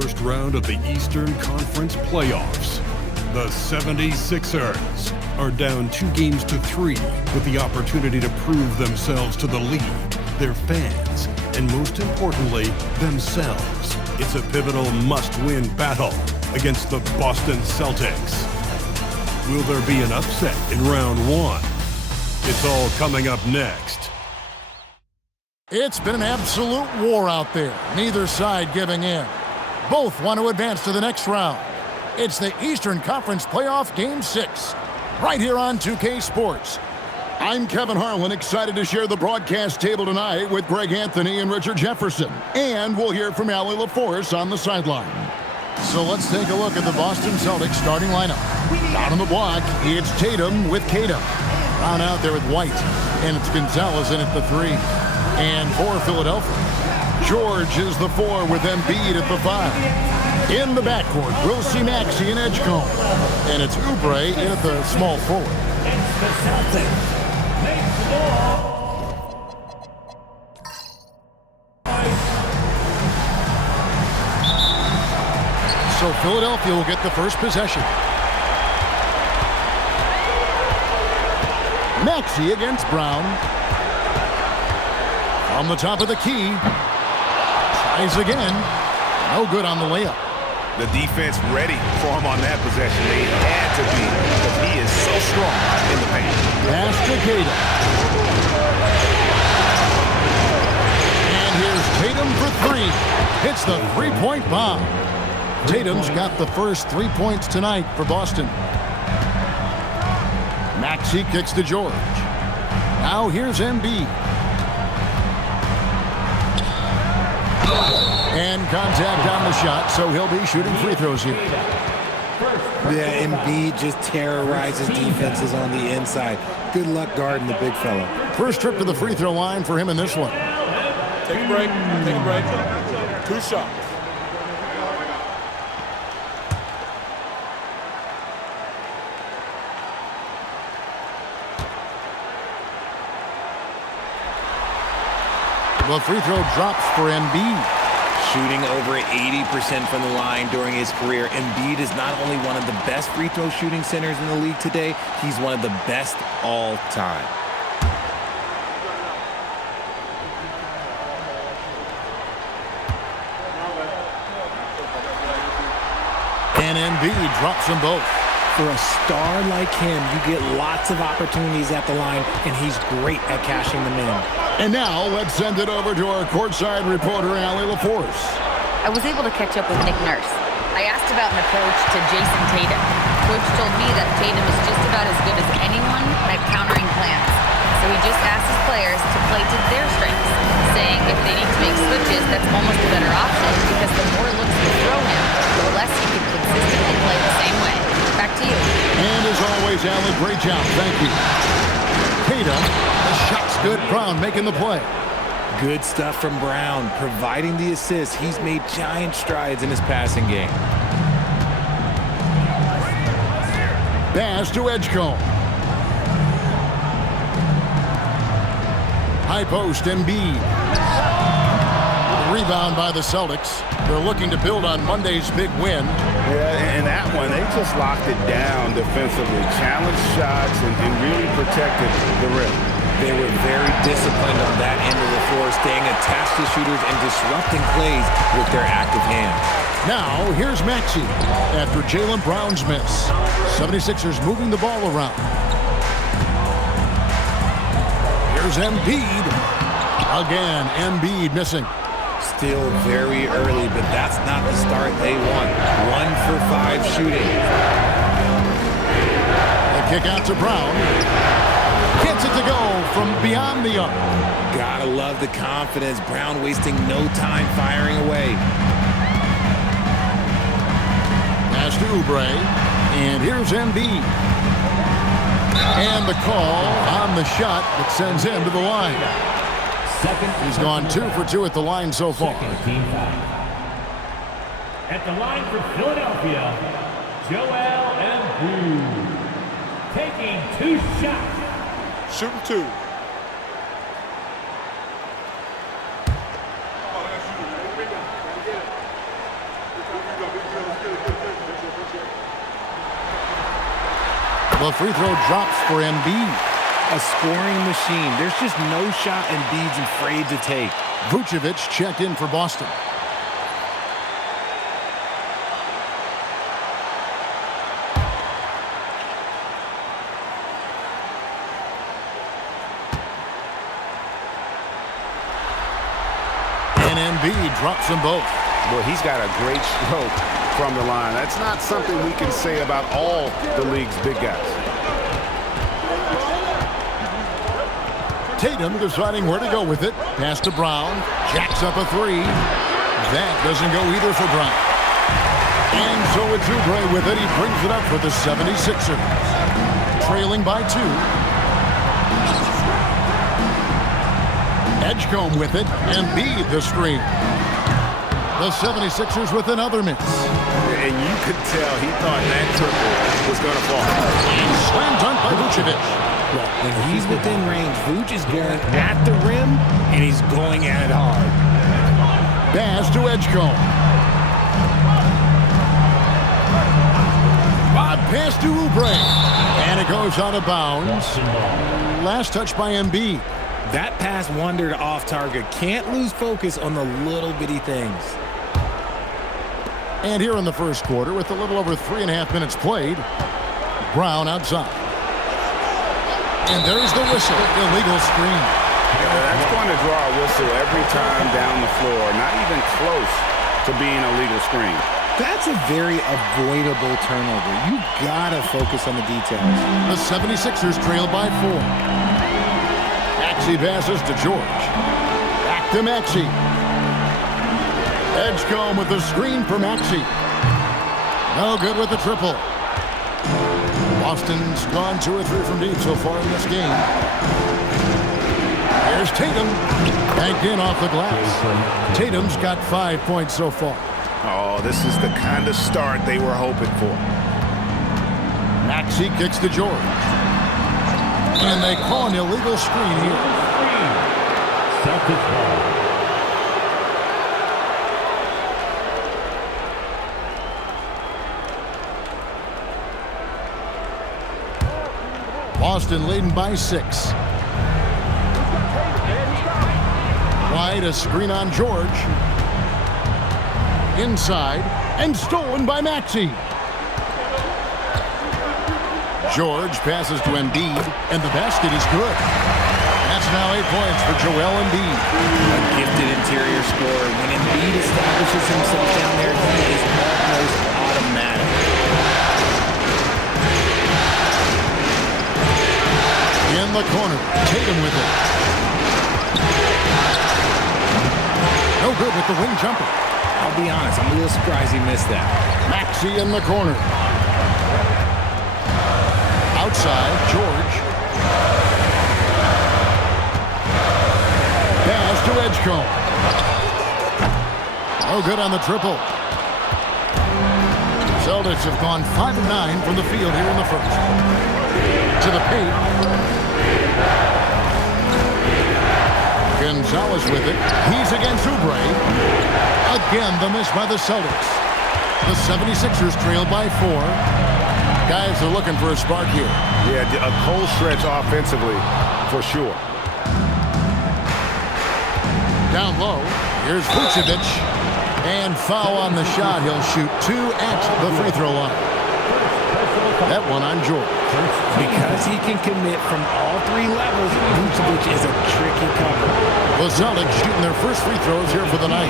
first round of the Eastern Conference playoffs. The 76ers are down 2-3 with the opportunity to prove themselves to the league, their fans, and most importantly, themselves. It's a pivotal must-win battle against the Boston Celtics. Will there be an upset in round one? It's all coming up next. It's been an absolute war out there, neither side giving in. Both want to advance to the next round. It's the Eastern Conference Playoff Game 6, right here on 2K Sports. I'm Kevin Harlan, excited to share the broadcast table tonight with Greg Anthony and Richard Jefferson. And we'll hear from Allie LaForce on the sideline. So let's take a look at the Boston Celtics starting lineup. Down on the block, it's Tatum with Tatum. Brown out there with White, and it's Gonzalez in at the 3. And for Philadelphia, George is the 4 with Embiid at the 5. In the backcourt, we'll see Maxey and Edgecombe. And it's Oubre in at the small forward. It's the Celtics. So Philadelphia will get the first possession. Maxey against Brown. On the top of the key. Tries again. No good on the layup. The defense ready for him on that possession. They had to be, because he is so strong in the paint. Pass to Tatum. And here's Tatum for 3. Hits the three-point bomb. Tatum's got the first 3 points tonight for Boston. Maxey kicks to George. Now here's Embiid. And contact on the shot, so he'll be shooting free throws here. Yeah, Embiid just terrorizes defenses on the inside. Good luck guarding the big fella. First trip to the free throw line for him in this one. Take a break. Take a break. 2 shots. The free throw drops for Embiid. Shooting over 80% from the line during his career, Embiid is not only one of the best free throw shooting centers in the league today, he's one of the best all time. And Embiid drops them both. For a star like him, you get lots of opportunities at the line, and he's great at cashing them in. And now, let's send it over to our courtside reporter, Allie LaForce. I was able to catch up with Nick Nurse. I asked about an approach to Jason Tatum. Coach told me that Tatum is just about as good as anyone at countering plans. So he just asked his players to play to their strengths, saying if they need to make switches, that's almost a better option because the more looks we throw him, the less he can consistently play the same way. Back to you. And as always, Allie, great job. Thank you. Tatum, the shot's good. Brown making the play. Good stuff from Brown, providing the assist. He's made giant strides in his passing game. Pass to Edgecombe. High post, Embiid. Rebound by the Celtics. They're looking to build on Monday's big win. Yeah, and that one, they just locked it down defensively. Challenged shots and really protected the rim. They were very disciplined on that end of the floor, staying attached to shooters and disrupting plays with their active hands. Now, here's Maxey after Jaylen Brown's miss. 76ers moving the ball around. Here's Embiid. Again, Embiid missing. Still very early, but that's not the start they want. 1 for 5 shooting. The kick out to Brown. Gets it to go from beyond the arc. Gotta love the confidence. Brown wasting no time firing away. Pass to Oubre. And here's Embiid. And the call on the shot that sends him to the line. He's gone 2 for 2 at the line so far. At the line for Philadelphia, Joel Embiid. Taking 2 shots. Shooting 2. The free throw drops for Embiid. A scoring machine. There's just no shot Embiid's afraid to take. Vucevic checked in for Boston. And Embiid drops them both. Well, he's got a great stroke from the line. That's not something we can say about all the league's big guys. Tatum deciding where to go with it. Pass to Brown. Jacks up a three. That doesn't go either for Brown. And so it's Oubre with it. He brings it up for the 76ers. Trailing by 2. Edgecombe with it. Embiid the screen. The 76ers with another miss. And you could tell he thought that triple was going to fall. And slam dunk by Vucevic. When he's within range, Vooch is going at the rim, and he's going at it hard. Pass to Edgecombe. Odd pass to Oubre. And it goes out of bounds. Last touch by Embiid. That pass wandered off target. Can't lose focus on the little bitty things. And here in the first quarter, with a little over 3.5 minutes played, Brown outside. And there's the whistle. Illegal screen. That's going to draw a whistle every time down the floor. Not even close to being a legal screen. That's a very avoidable turnover. You gotta focus on the details. The 76ers trail by 4. Maxey passes to George. Back to Maxey. Edgecombe with the screen for Maxey. No good with the triple. Boston's gone 2 or 3 from deep so far in this game. Here's Tatum. Banked in off the glass. Tatum's got 5 points so far. Oh, this is the kind of start they were hoping for. Maxey kicks to George. And they call an illegal screen here. Celtics ball. Boston leading by 6. Wide, a screen on George. Inside, and stolen by Maxey. George passes to Embiid, and the basket is good. That's now 8 points for Joel Embiid. A gifted interior scorer. When Embiid establishes himself down there, he is almost automatic. In the corner, Tatum with it. No good with the wing jumper. I'll be honest, I'm a little surprised he missed that. Maxey in the corner. Outside, George. Pass to Edgecombe. No good on the triple. Celtics have gone 5 of 9 from the field here in the first. To the paint. Gonzalez with it. He's against Oubre. Again, the miss by the Celtics. The 76ers trail by 4. Guys are looking for a spark here. Yeah, a cold stretch offensively, for sure. Down low, here's Vucevic. And foul on the shot. He'll shoot 2 at the free throw line. That one on George. Because he can commit from all 3 levels, Vucevic is a tricky cover. The Celtics shooting their first free throws here for the night.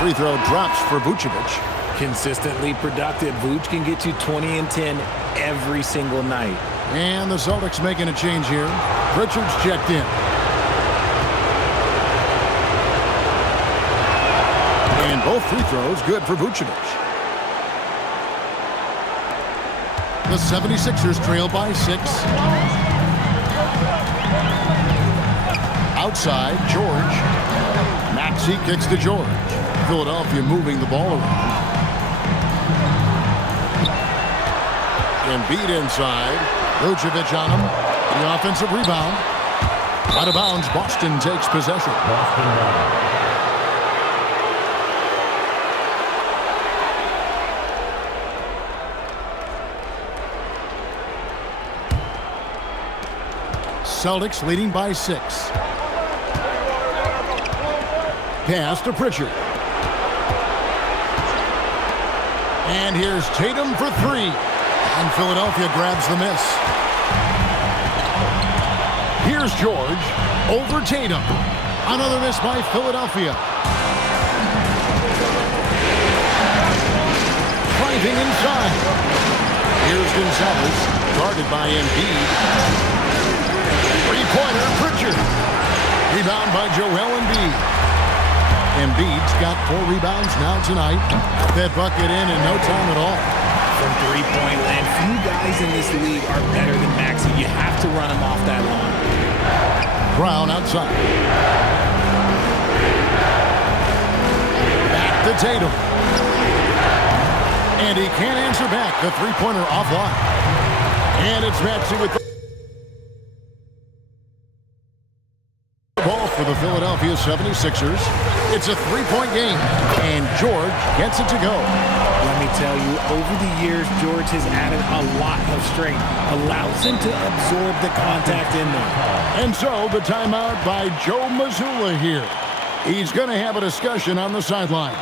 Free throw drops for Vucevic. Consistently productive. Vooch can get you 20 and 10 every single night. And the Celtics making a change here. Richards checked in. And both free throws good for Vucevic. The 76ers trail by 6. Outside, George. Maxey kicks to George. Philadelphia moving the ball around. Embiid inside. Vucevic on him. The offensive rebound. Out of bounds, Boston takes possession. Celtics leading by 6. Pass to Pritchard. And here's Tatum for 3. And Philadelphia grabs the miss. Here's George over Tatum. Another miss by Philadelphia. Driving inside. Here's Gonzalez, guarded by Embiid. Three-pointer, Pritchard. Rebound by Joel Embiid. Embiid's got 4 rebounds now tonight. Got that bucket in no time at all. From three-point land, few guys in this league are better than Maxey. You have to run him off that line. Brown outside. Back to Tatum. And he can't answer back. The three-pointer offline. And it's Maxey with the ball for the Philadelphia 76ers. It's a 3-point game, and George gets it to go. Let me tell you, over the years, George has added a lot of strength, allows him to absorb the contact in there. And so the timeout by Joe Mazzulla here. He's going to have a discussion on the sideline.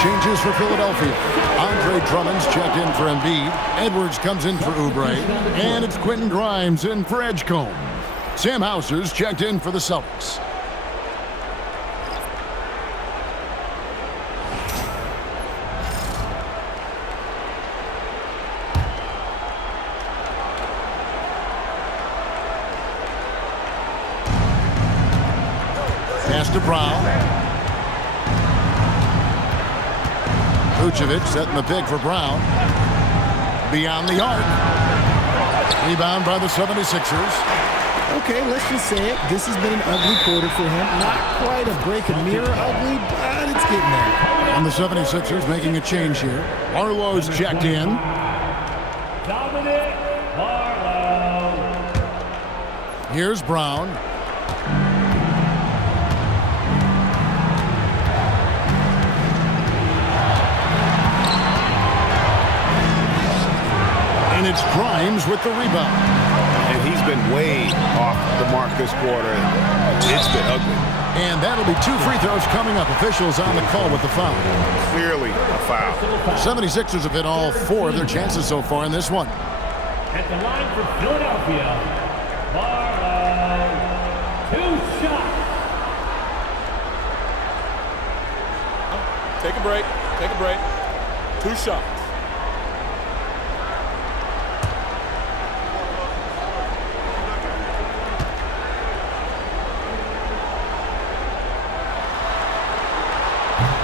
Changes for Philadelphia. Andre Drummond's checked in for Embiid. Edwards comes in for Oubre. And it's Quentin Grimes in for Edgecombe. Sam Hauser's checked in for the Celtics. Pass to Brown. Vucevic setting the pick for Brown. Beyond the arc. Rebound by the 76ers. Okay, let's just say it. This has been an ugly quarter for him. Not quite a break a mirror ugly, but it's getting there. And the 76ers making a change here. Arlo's checked in. Dominic Arlo. Here's Brown. And it's Grimes with the rebound. And he's been way off the mark this quarter. It's been ugly. And that'll be 2 free throws coming up. Officials on the call with the foul. Clearly a foul. The 76ers have hit all 4 of their chances so far in this one. At the line for Philadelphia, Barlow. 2 shots. Take a break. Take a break. 2 shots.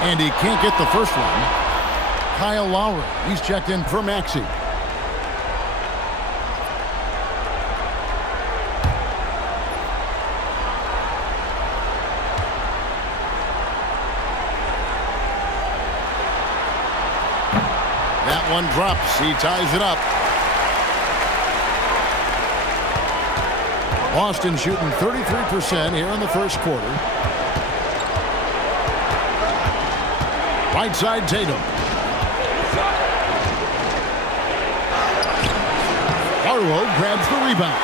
And he can't get the first one. Kyle Lowry, he's checked in for Maxey. That one drops. He ties it up. Boston shooting 33% here in the first quarter. Right side, Tatum. Arlo grabs the rebound.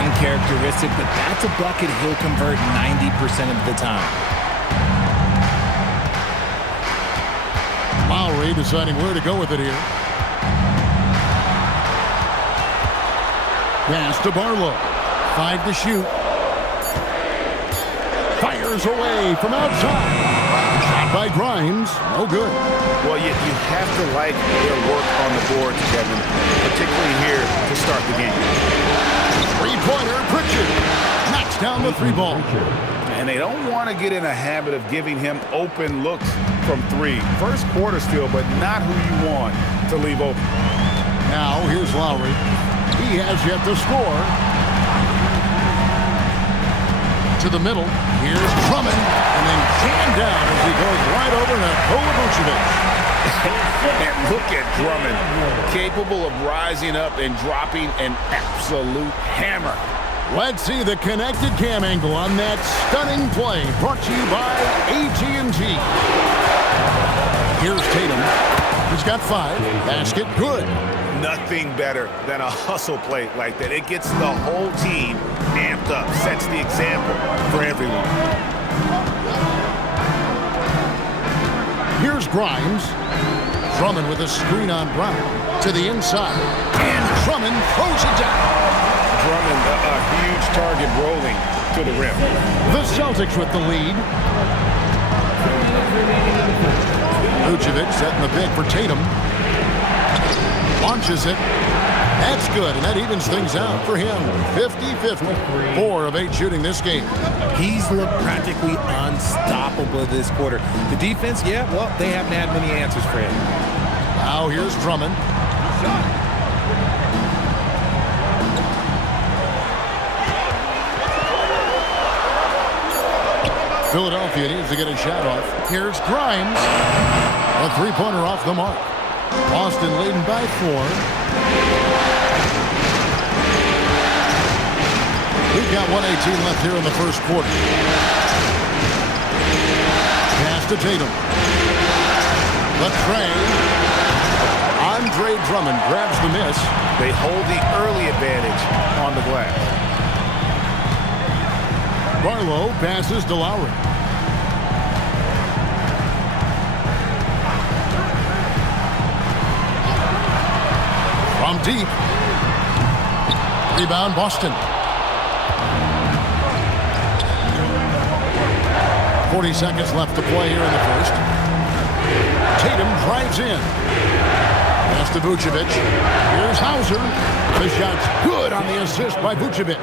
Uncharacteristic, but that's a bucket he'll convert 90% of the time. Lowry deciding where to go with it here. Pass to Barlow. 5 to shoot. Fires away from outside. Shot by Grimes. No good. Well, you have to like their work on the boards, Kevin, particularly here to start the game. Three-pointer, Pritchard. Knocks down the 3-ball. And they don't want to get in a habit of giving him open looks from 3. First quarter still, but not who you want to leave open. Lowry. He has yet to score. To the middle. Here's Drummond. And then jammed down as he goes right over Nikola Vucevic. And look at Drummond, capable of rising up and dropping an absolute hammer. Let's see the connected cam angle on that stunning play, brought to you by AT&T. Here's Tatum. He's got 5. Basket, good. Nothing better than a hustle play like that. It gets the whole team amped up, sets the example for everyone. Here's Grimes. Drummond with a screen on Brown. To the inside. And Drummond throws it down. Drummond, a huge target rolling to the rim. The Celtics with the lead. Vucevic setting the pick for Tatum. Launches it. That's good, and that evens things out for him. 50-50. 4 of 8 shooting this game. He's looked practically unstoppable this quarter. The defense, yeah, well, they haven't had many answers for him. Now here's Drummond. Philadelphia needs to get a shot off. Here's Grimes. A three-pointer off the mark. Boston leading by 4. We've got 1:18 left here in the first quarter. Pass to Tatum. The tray. Andre Drummond grabs the miss. They hold the early advantage on the glass. Barlow passes to Lowry. From deep. Rebound Boston. 40 seconds left to play here in the first. Tatum drives in. Pass to Vucevic. Here's Hauser. The shot's good on the assist by Vucevic.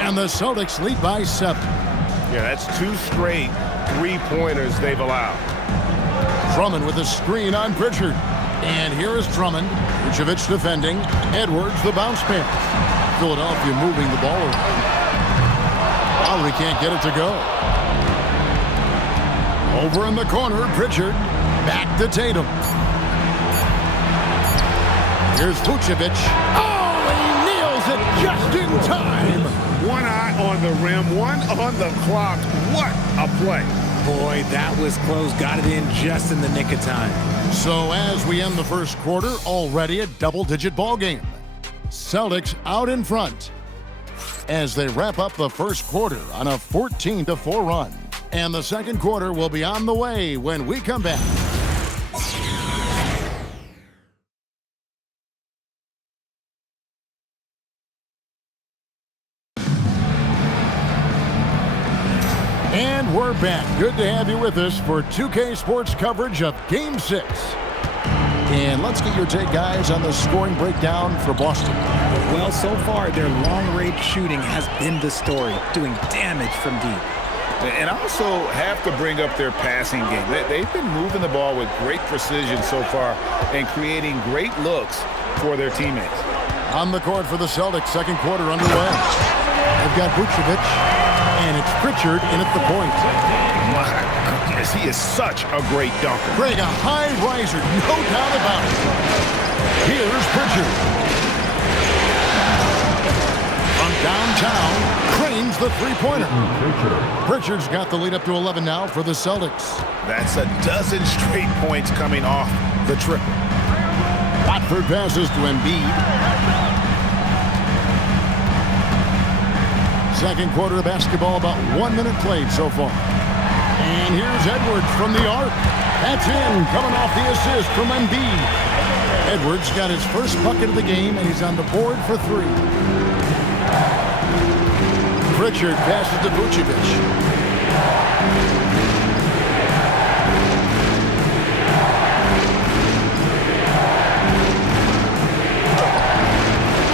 And the Celtics lead by 7. Yeah, that's 2 straight 3-pointers they've allowed. Drummond with a screen on Pritchard. And here is Drummond. Vucevic defending. Edwards the bounce pass. Philadelphia moving the ball around. Lowry can't get it to go. Over in the corner, Pritchard. Back to Tatum. Here's Vucevic. Oh, he nails it just in time. One eye on the rim, one on the clock. What a play. Boy, that was close. Got it in just in the nick of time. So as we end the first quarter, already a double-digit ball game. Celtics out in front as they wrap up the first quarter on a 14-4 run. And the second quarter will be on the way when we come back. And we're back. Good to have you with us for 2K Sports coverage of Game 6. And let's get your take, guys, on the scoring breakdown for Boston. Well, so far, their long-range shooting has been the story, doing damage from deep. And I also have to bring up their passing game. They've been moving the ball with great precision so far and creating great looks for their teammates. On the court for the Celtics, second quarter underway. They've got Vucevic, and it's Pritchard in at the point. My goodness, he is such a great dunker. Greg, a high riser, no doubt about it. Here's Pritchard. From downtown, Crane's the three-pointer. Pritchard's got the lead up to 11 now for the Celtics. That's a dozen straight points coming off the triple. Watford passes to Embiid. Second quarter of basketball, about 1 minute played so far. And here's Edwards from the arc. That's in, coming off the assist from Embiid. Edwards got his first bucket of the game, and he's on the board for 3. Pritchard passes to Vucevic.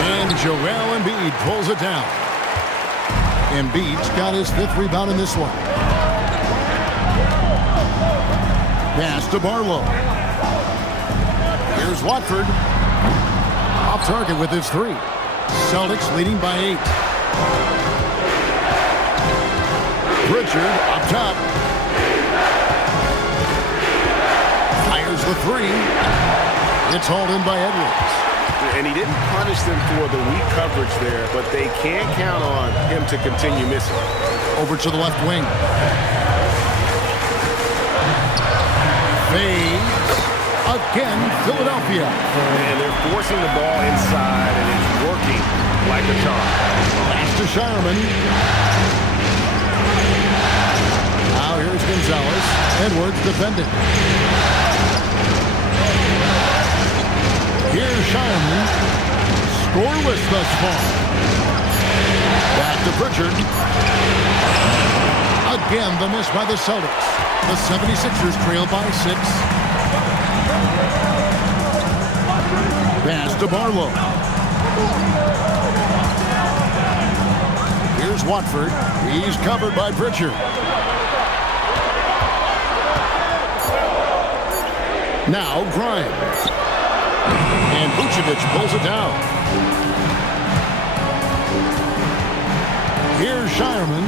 And Joel Embiid pulls it down. Embiid's got his 5th rebound in this one. Pass to Barlow. Here's Watford. Off target with his 3. Celtics leading by 8. Pritchard up top. Fires the 3. It's hauled in by Edwards. And he didn't punish them for the weak coverage there, but they can't count on him to continue missing. Over to the left wing. Fades. Again, Philadelphia. And they're forcing the ball inside, and it's working like a charm. Pass to Shireman. Now here's Gonzalez. Edwards defending. Here's Shireman. Scoreless thus far. Back to Pritchard. Again, the miss by the Celtics. The 76ers trail by 6. Pass to Barlow. Here's Watford. He's covered by Pritchard. Now Grimes. And Vucevic pulls it down. Here's Shireman.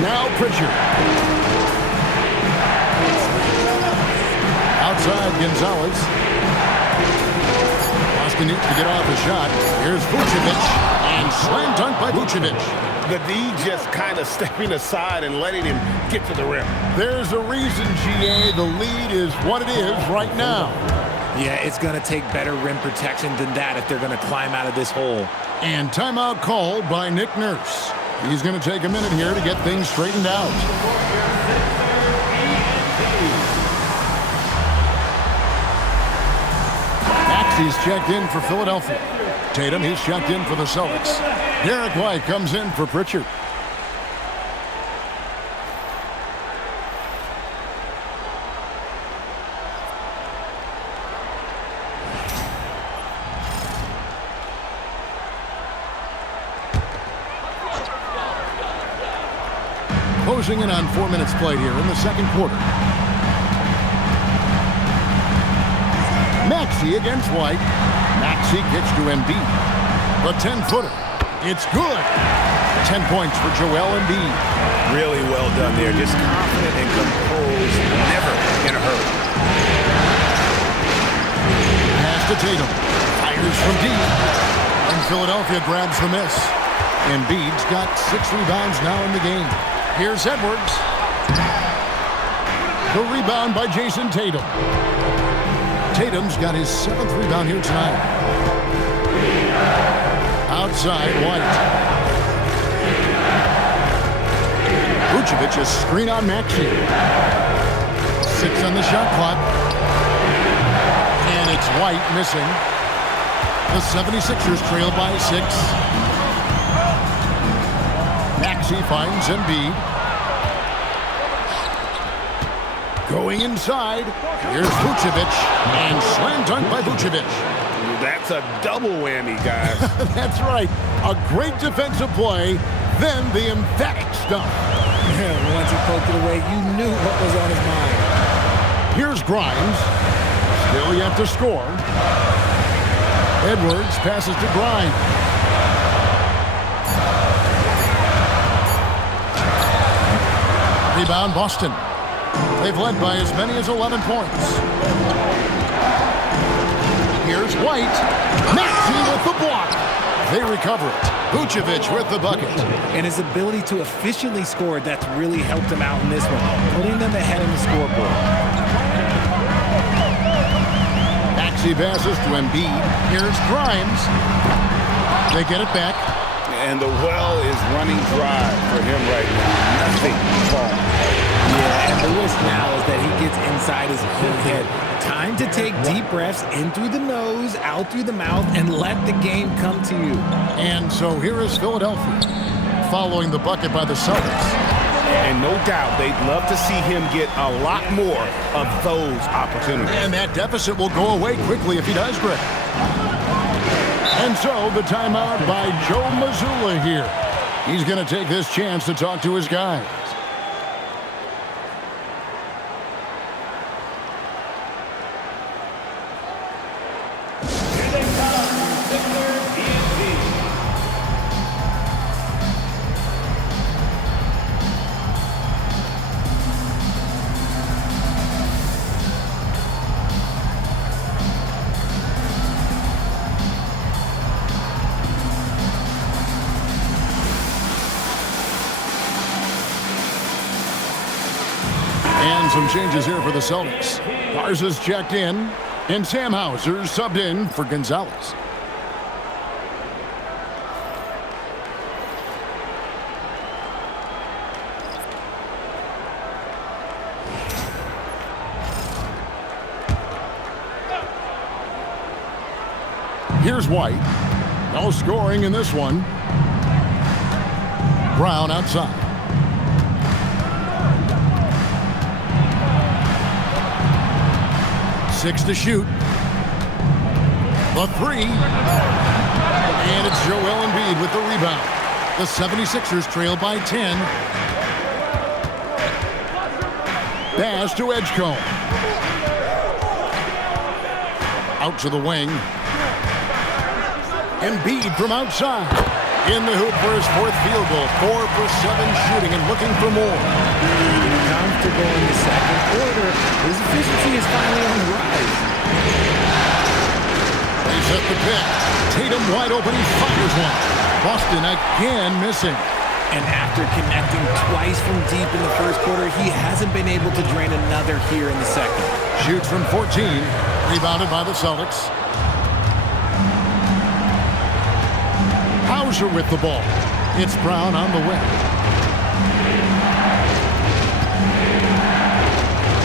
Now Pritchard. Outside Gonzalez. Boston needs to get off the shot. Here's Vucevic. And slam dunk by Vucevic. The D just kind of stepping aside and letting him get to the rim. There's a reason, GA. The lead is what it is right now. Yeah, it's going to take better rim protection than that if they're going to climb out of this hole. And timeout called by Nick Nurse. He's going to take a minute here to get things straightened out. Maxey's checked in for Philadelphia. Tatum, he's checked in for the Celtics. Derek White comes in for Pritchard. Closing in on 4 minutes played here in the second quarter. Maxey against White. Maxey gets to Embiid. The 10-footer. It's good. 10 points for Joel Embiid. Really well done there. Just confident and composed. Never in a hurry. Pass to Tatum. Fires from deep. And Philadelphia grabs the miss. Embiid's got 6 rebounds now in the game. Here's Edwards. The rebound by Jason Tatum. Tatum's got his 7th rebound here tonight. Outside, White. Vucevic is screen on Maxey. 6 on the shot clock. And it's White missing. The 76ers trail by 6. Maxey finds Embiid. Going inside. Here's Vucevic. And slam dunk by Vucevic. That's a double whammy, guys. That's right. A great defensive play, then the emphatic stuff. Once he poked it away, you knew what was on his mind. Here's Grimes. Still yet to score. Edwards passes to Grimes. Rebound Boston. They've led by as many as 11 points. Here's White. Maxey with the block. They recover it. Vucevic with the bucket. And his ability to efficiently score, that's really helped him out in this one, putting them ahead in the scoreboard. Maxey passes to Embiid. Here's Grimes. They get it back. And the well is running dry for him right now. Nothing falling. Yeah, and the risk now is that he gets inside his own head. Time to take deep breaths in through the nose, out through the mouth, and let the game come to you. And so here is Philadelphia, following the bucket by the Celtics. And no doubt they'd love to see him get a lot more of those opportunities. And that deficit will go away quickly if he does, Greg. And so the timeout by Joe Mazzulla here. He's going to take this chance to talk to his guys. And some changes here for the Celtics. Garza's checked in, and Sam Hauser subbed in for Gonzalez. Here's White. No scoring in this one. Brown outside. Six to shoot. The three. And it's Joel Embiid with the rebound. The 76ers trail by 10. Pass to Edgecombe. Out to the wing. Embiid from outside. In the hoop for his fourth field goal. 4 for 7 shooting and looking for more. Comfortable in the second quarter. His efficiency is finally on the rise. They set the pick. Tatum wide open. He fires one. Boston again missing. And after connecting twice from deep in the first quarter, he hasn't been able to drain another here in the second. Shoots from 14. Rebounded by the Celtics. Hauser with the ball. It's Brown on the wing.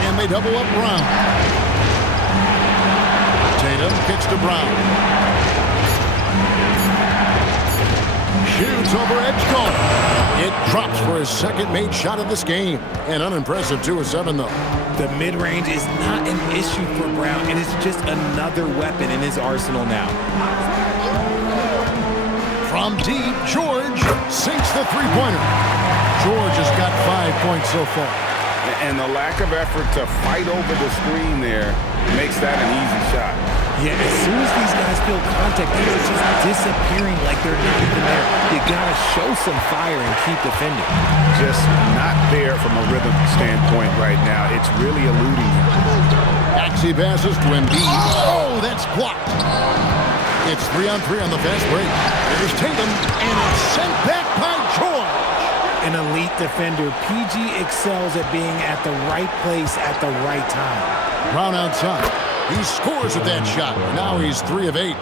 And they double up Brown. Tatum kicks to Brown. Shoots over Edgecombe. It drops for his second made shot of this game. And unimpressive 2 of 7 though. The mid-range is not an issue for Brown, and it's just another weapon in his arsenal now. From deep, George sinks the three-pointer. George has got 5 points so far. And the lack of effort to fight over the screen there makes that an easy shot. Yeah, as soon as these guys feel contact, they're just disappearing like they're not even there. You gotta show some fire and keep defending. Just not there from a rhythm standpoint right now. It's really eluding him. Axie passes to Embiid. Oh, that's blocked. It's 3-on-3 on the fast break. There's Tatum, and it's sent back by George. An elite defender, PG excels at being at the right place at the right time. Brown outside. He scores with that shot. Now he's 3 of 8.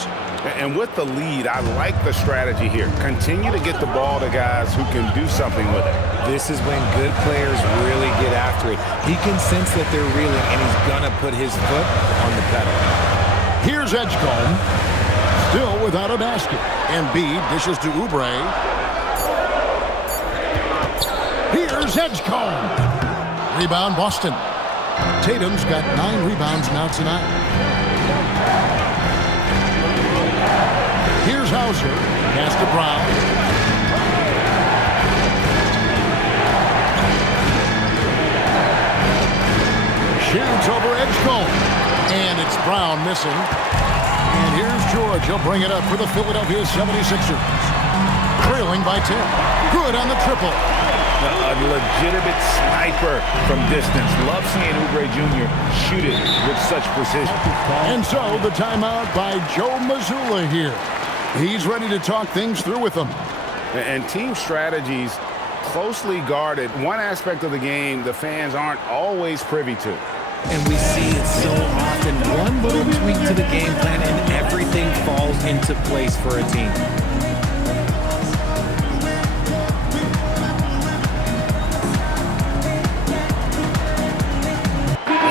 And with the lead, I like the strategy here. Continue to get the ball to guys who can do something with it. This is when good players really get after it. He can sense that they're reeling, and he's gonna put his foot on the pedal. Here's Edgecombe. Still without a basket. Embiid dishes to Oubre. Here's Edgecombe. Rebound Boston. Tatum's got 9 rebounds now tonight. Here's Hauser. Pass to Brown. Shoots over Edgecombe. And it's Brown missing. And here's George. He'll bring it up for the Philadelphia 76ers. Trailing by 10. Good on the triple. A legitimate sniper from distance. Love seeing Oubre Jr. shoot it with such precision. And so the timeout by Joe Mazzulla here. He's ready to talk things through with them. And team strategies closely guarded. One aspect of the game the fans aren't always privy to. And we see it so often. One little tweak to the game plan and everything falls into place for a team.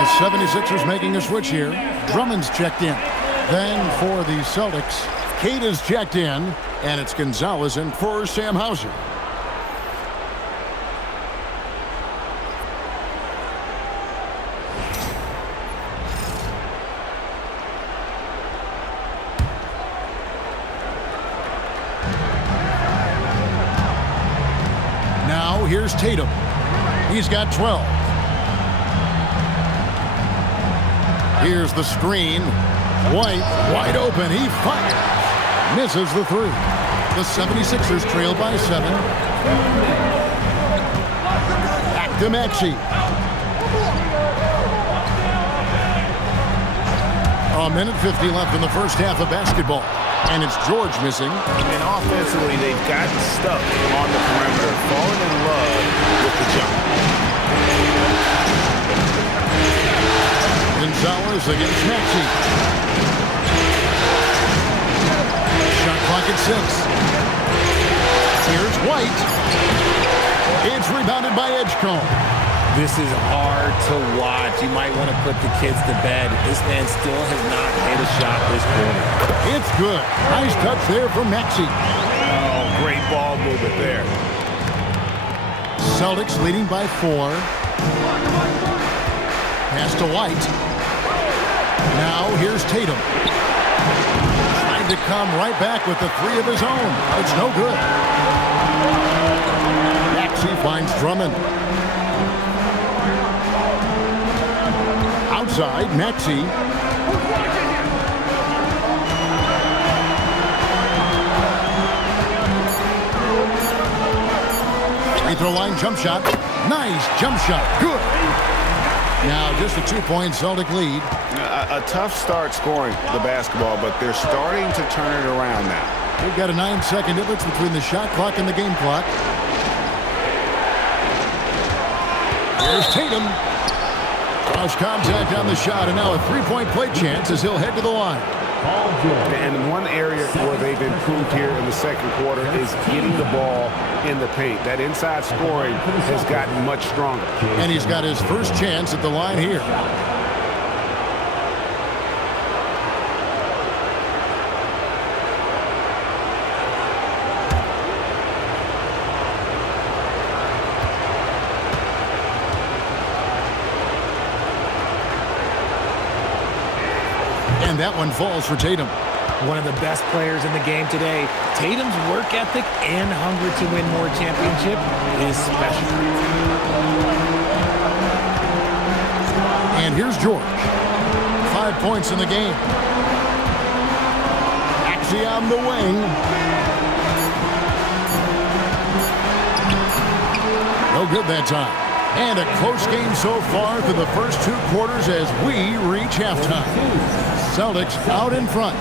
The 76ers making a switch here. Drummond's checked in. Then for the Celtics, Kate is checked in, and it's Gonzalez in for Sam Hauser. Now here's Tatum. He's got 12. Here's the screen. White, wide open. He fires. Misses the three. The 76ers trail by 7. Back to Maxey. A minute 50 left in the first half of basketball. And it's George missing. And offensively, they've gotten stuck on the perimeter, falling in love with the jump. Gonzalez against Maxey. Shot clock at 6. Here's White. It's rebounded by Edgecombe. This is hard to watch. You might want to put the kids to bed. This man still has not hit a shot this quarter. It's good. Nice touch there from Maxey. Oh, great ball movement there. Celtics leading by 4. Pass to White. Now here's Tatum. Trying to come right back with the 3 of his own. It's no good. Maxey finds Drummond. Outside, Maxey. Free throw line jump shot. Nice jump shot. Good. Now just a 2-point Celtic lead. A tough start scoring the basketball, but they're starting to turn it around now. They've got a 9-second difference between the shot clock and the game clock. Here's Tatum. Cross contact on the shot, and now a 3-point play chance as he'll head to the line. And one area where they've improved here in the second quarter is getting the ball in the paint. That inside scoring has gotten much stronger. And he's got his first chance at the line here. And that one falls for Tatum. One of the best players in the game today. Tatum's work ethic and hunger to win more championship is special. And here's George. 5 points in the game. Maxey on the wing. No good that time. And a close game so far through the first 2 quarters as we reach halftime. Celtics out in front,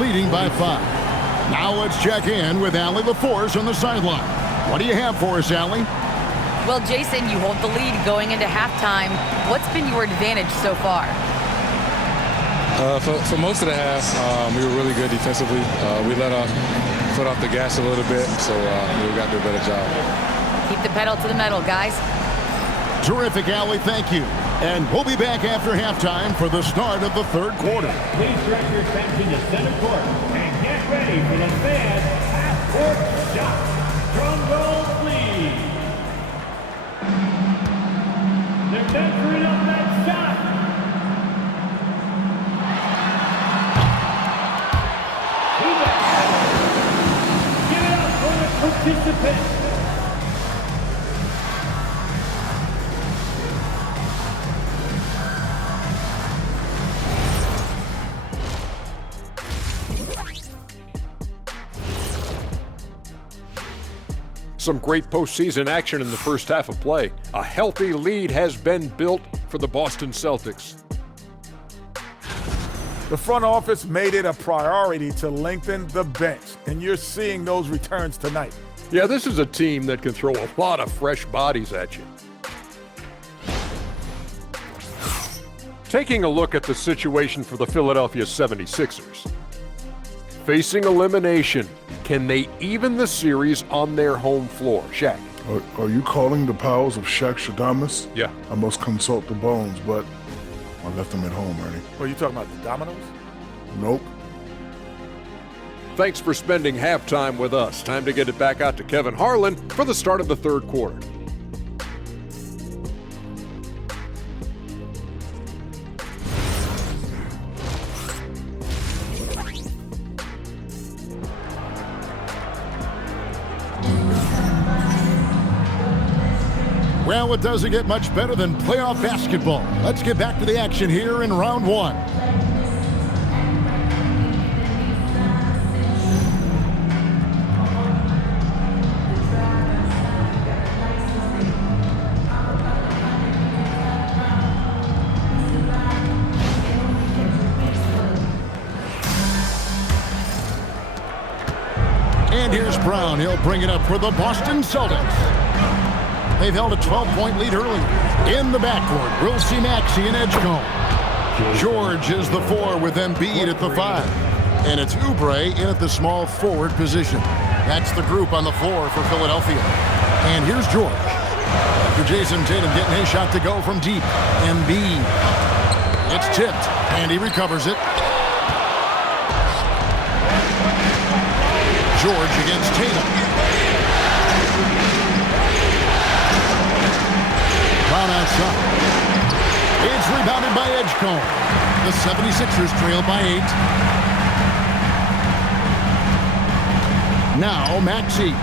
leading by 5. Now let's check in with Allie LaForce on the sideline. What do you have for us, Allie? Well, Jason, you hold the lead going into halftime. What's been your advantage so far? For most of the half, we were really good defensively. We let our foot off the gas a little bit, so we got to do a better job. Keep the pedal to the metal, guys. Terrific, Allie. Thank you. And we'll be back after halftime for the start of the third quarter. Please direct your attention to center court and get ready for the fans half-court shot. Drum roll, please. They're measuring up that shot. Give it up for the participants. Some great postseason action in the first half of play. A healthy lead has been built for the Boston Celtics. The front office made it a priority to lengthen the bench, and you're seeing those returns tonight. Yeah, this is a team that can throw a lot of fresh bodies at you. Taking a look at the situation for the Philadelphia 76ers. Facing elimination, can they even the series on their home floor? Shaq. Are you calling the powers of Shaq Shadamas? Yeah. I must consult the bones, but I left them at home, Ernie. Well, you talking about the dominoes? Nope. Thanks for spending halftime with us. Time to get it back out to Kevin Harlan for the start of the third quarter. Well, it doesn't get much better than playoff basketball. Let's get back to the action here in round 1. And here's Brown. He'll bring it up for the Boston Celtics. They've held a 12-point lead early. In the backcourt, we'll see Maxey and Edgecombe. George is the 4 with Embiid at the 5. And it's Oubre in at the small forward position. That's the group on the floor for Philadelphia. And here's George. After Jason Tatum getting his shot to go from deep. Embiid. It's tipped, and he recovers it. George against Tatum. Brown outside. It's rebounded by Edgecombe. The 76ers trail by 8. Now Maxey.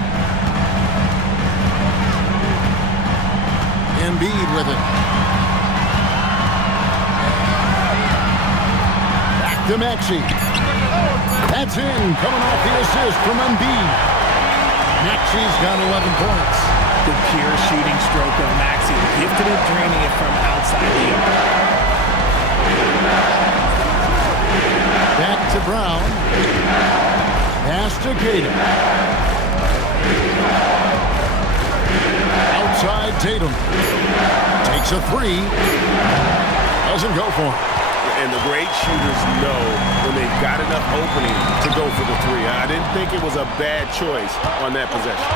Embiid with it. Back to Maxey. That's in, coming off the assist from Embiid. Maxey's got 11 points. The pure shooting stroke of Maxey, gifted at draining it from outside the arc. Back to Brown. Pass to Tatum. Outside Tatum. Takes a 3. Doesn't go for it. And the great shooters know when they've got enough opening to go for the 3. I didn't think it was a bad choice on that possession.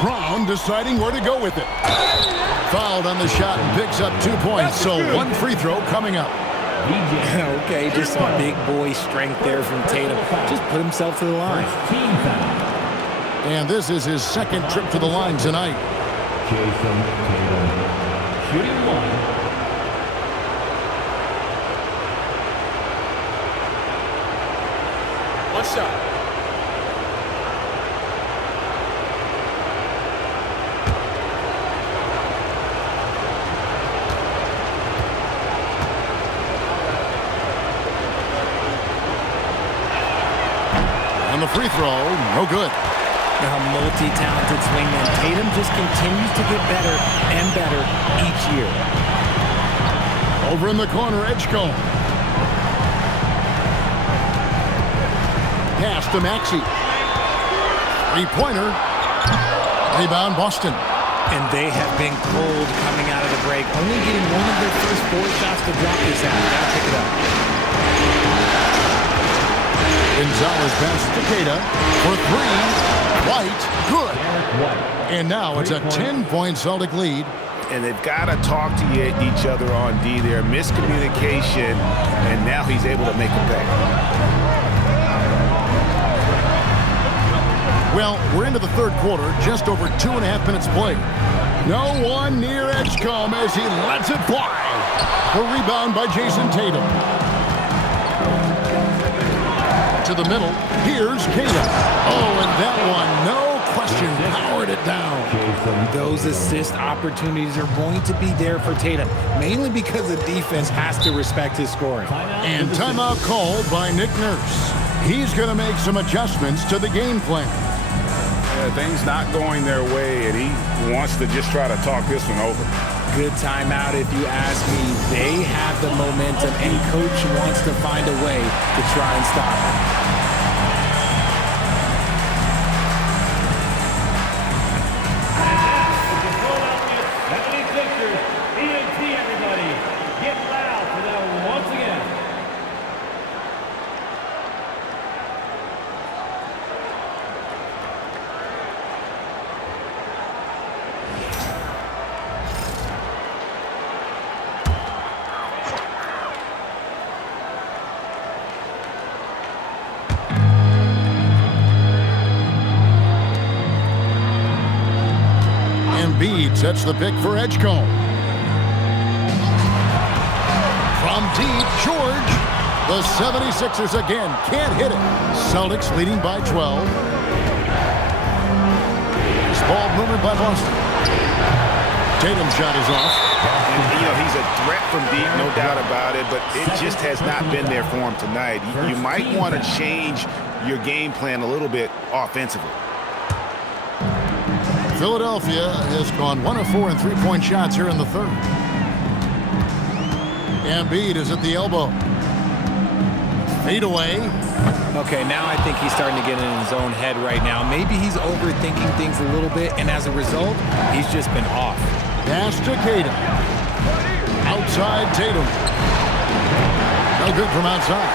Brown deciding where to go with it. Fouled on the shot and picks up 2 points, so 1 free throw coming up. Okay, just some big boy strength there from Tatum. Just put himself to the line. And this is his second trip to the line tonight. Jason Tatum. Shooting 1. What's up? And the free throw, no good. A multi-talented swingman, Tatum just continues to get better and better each year. Over in the corner, Edgecombe. Pass to Maxey. Three-pointer. Rebound, Boston. And they have been cold coming out of the break, only getting one of their first 4 shots to drop this half. Gotta pick it up. Gonzalez passes to Queta for 3. White, good. And now it's a 10-point Celtic lead. And they've got to talk to each other on D there. Miscommunication, and now he's able to make a pay. Well, we're into the third quarter, just over 2.5 minutes played. No one near Edgecombe as he lets it fly. The rebound by Jason Tatum. To the middle, here's Queta. Oh, and that one, no question, powered it down. Those assist opportunities are going to be there for Tatum, mainly because the defense has to respect his scoring. And timeout called by Nick Nurse. He's going to make some adjustments to the game plan. Yeah, things not going their way, and he wants to just try to talk this one over. Good timeout if you ask me. They have the momentum, and coach wants to find a way to try and stop it. Embiid sets the pick for Edgecombe. From deep, George. The 76ers again can't hit it. Celtics leading by 12. This ball movement by Boston. Tatum's shot is off. And, he's a threat from deep, no doubt about it, but it just has not been there for him tonight. You might want to change your game plan a little bit offensively. Philadelphia has gone 1 of 4 in three-point shots here in the third. Embiid is at the elbow. Fadeaway. Okay, now I think he's starting to get in his own head right now. Maybe he's overthinking things a little bit, and as a result, he's just been off. Pass to Tatum. Outside Tatum. No good from outside.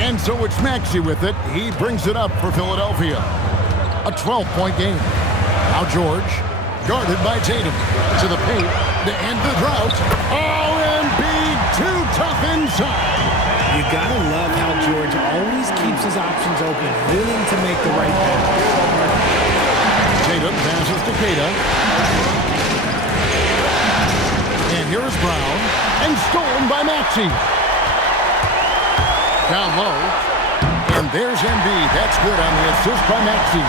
And so it's Maxey with it. He brings it up for Philadelphia. A 12-point game. Now George, guarded by Tatum. To the paint, to end the drought. Oh, Embiid, too tough inside. You gotta love how George always keeps his options open, willing to make the right pass. Tatum passes to Keita. And here is Brown. And stolen by Maxey. Down low. And there's Embiid. That's good on the assist by Maxey.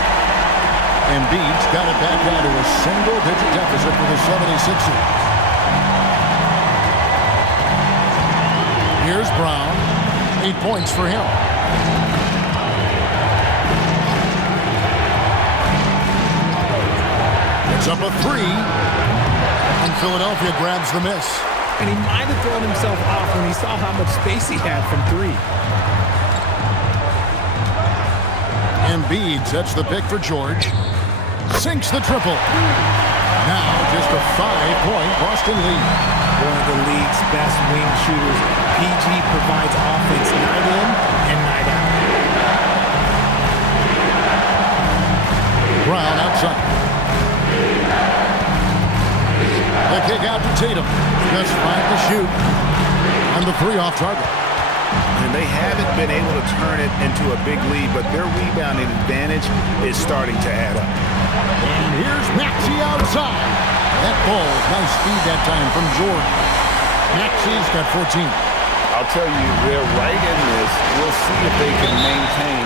Embiid's got it back down to a single-digit deficit for the 76ers. Here's Brown. 8 points for him. It's up a 3. And Philadelphia grabs the miss. And he might have thrown himself off when he saw how much space he had from 3. Embiid sets the pick for George. Sinks the triple. Now just a 5-point Boston lead. One of the league's best wing shooters. PG provides offense night in and night out. Brown outside. The kick out to Tatum. Just 5 to shoot. And the 3 off target. And they haven't been able to turn it into a big lead, but their rebounding advantage is starting to add up. And here's Maxey outside. That ball, nice speed that time from George. Maxey's got 14. I'll tell you, they're right in this. We'll see if they can maintain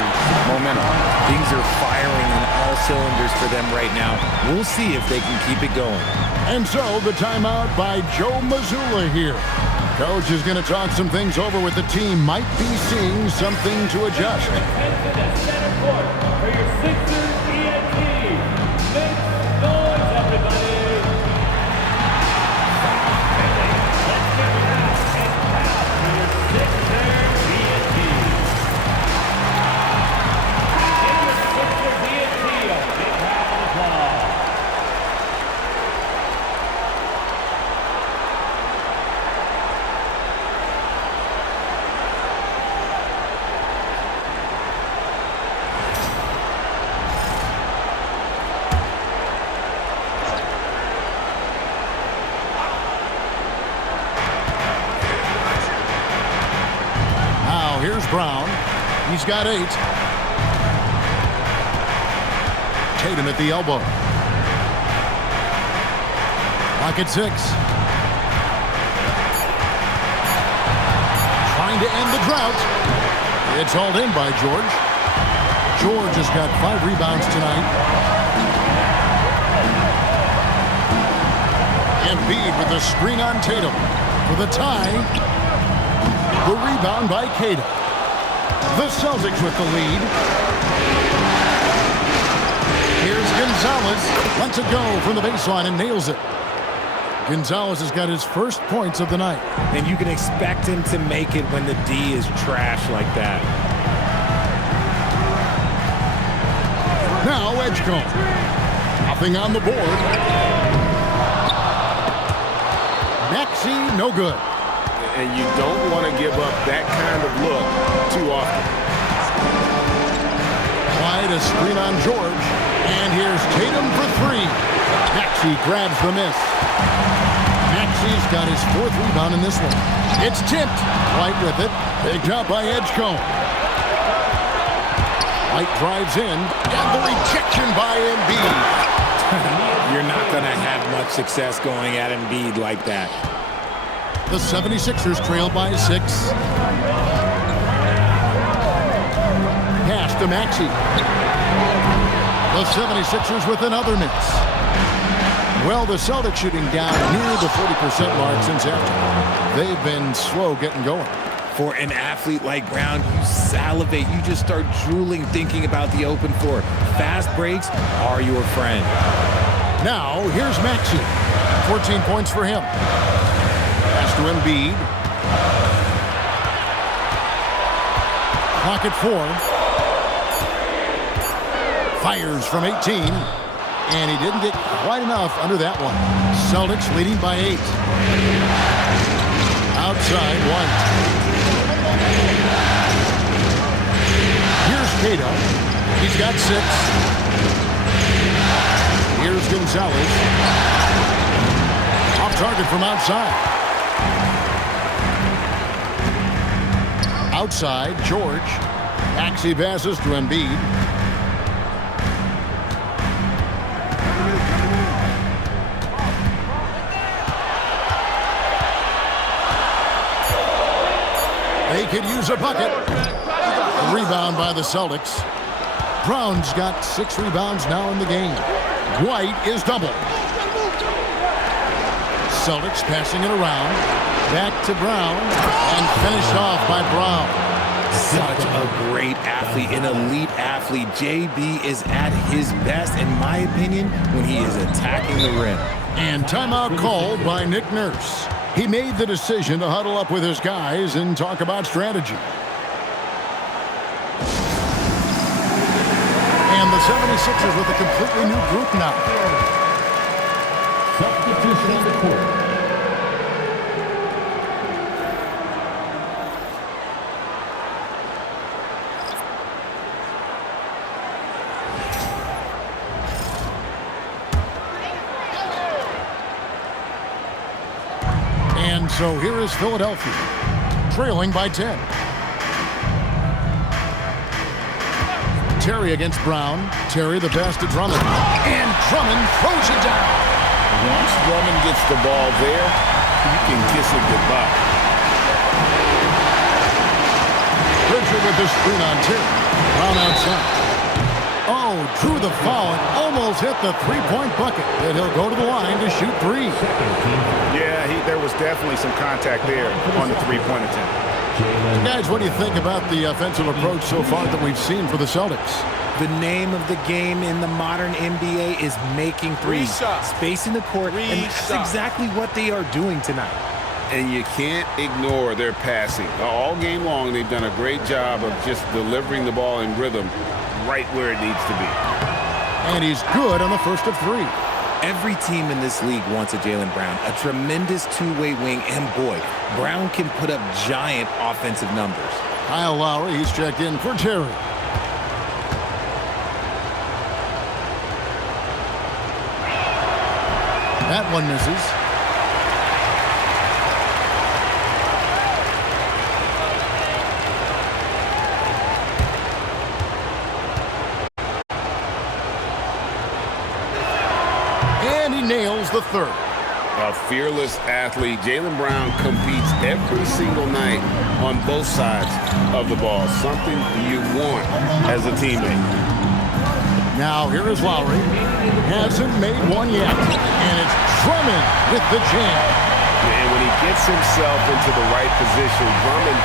momentum. Things are firing on all cylinders for them right now. We'll see if they can keep it going. And so the timeout by Joe Mazzulla here. Coach is going to talk some things over with the team. Might be seeing something to adjust. Attention at center court for your Sixers ENT. Make noise, everybody. Let's get it out and count for your Sixers ENT. Give your Sixers ENT a big round of applause. Here's Brown. He's got 8. Tatum at the elbow. Pocket 6. Trying to end the drought. It's hauled in by George. George has got 5 rebounds tonight. Embiid with the screen on Tatum for the tie. The rebound by Keita. The Celtics with the lead. Here's Gonzalez. Lets it go from the baseline and nails it. Gonzalez has got his first points of the night. And you can expect him to make it when the D is trash like that. Now Edgecombe. Nothing on the board. Maxey, no good. And you don't want to give up that kind of look too often. Wide a screen on George. And here's Tatum for 3. Maxey grabs the miss. Maxey's got his 4th rebound in this one. It's tipped. White with it. Picked up by Edgecombe. White drives in. And the rejection by Embiid. You're not going to have much success going at Embiid like that. The 76ers trail by 6. Pass to Maxey. The 76ers with another miss. Well, the Celtics shooting down near the 40% mark since after. They've been slow getting going. For an athlete like Brown, you salivate. You just start drooling thinking about the open floor. Fast breaks are your friend. Now, here's Maxey. 14 points for him. Pass to Embiid. clock at 4. Fires from 18. And he didn't get quite enough under that one. Celtics leading by 8. Outside, White. Here's Tatum. He's got 6. Here's Gonzalez. Off target from outside. Outside, George. Maxey passes to Embiid. They could use a bucket. Rebound by the Celtics. Brown's got 6 rebounds now in the game. White is double. Celtics passing it around. Back to Brown. And finished off by Brown. Such a great athlete, an elite athlete. JB is at his best, in my opinion, when he is attacking the rim. And timeout called by Nick Nurse. He made the decision to huddle up with his guys and talk about strategy. And the 76ers with a completely new group now. Substitution on the court. And so here is Philadelphia, trailing by 10. Terry against Brown. Terry the pass to Drummond. And Drummond throws it down. Once Drummond gets the ball there, you can kiss it goodbye. Pritchard with the screen on Terry. Brown outside. Oh, drew the foul and almost hit the three-point bucket. And he'll go to the line to shoot 3. Yeah, there was definitely some contact there on the three-point attempt. Guys, what do you think about the offensive approach so far that we've seen for the Celtics? The name of the game in the modern NBA is making threes. Spacing the court, and that's exactly what they are doing tonight. And you can't ignore their passing. All game long, they've done a great job of just delivering the ball in rhythm right where it needs to be. And he's good on the first of 3. Every team in this league wants a Jaylen Brown, a tremendous two-way wing, and boy, Brown can put up giant offensive numbers. Kyle Lowry, he's checked in for Terry. That one misses. And he nails the third. A fearless athlete. Jaylen Brown competes every single night on both sides of the ball. Something you want as a teammate. Now here is Lowry. Hasn't made one yet. And it's Drummond with the jam. And when he gets himself into the right position, Drummond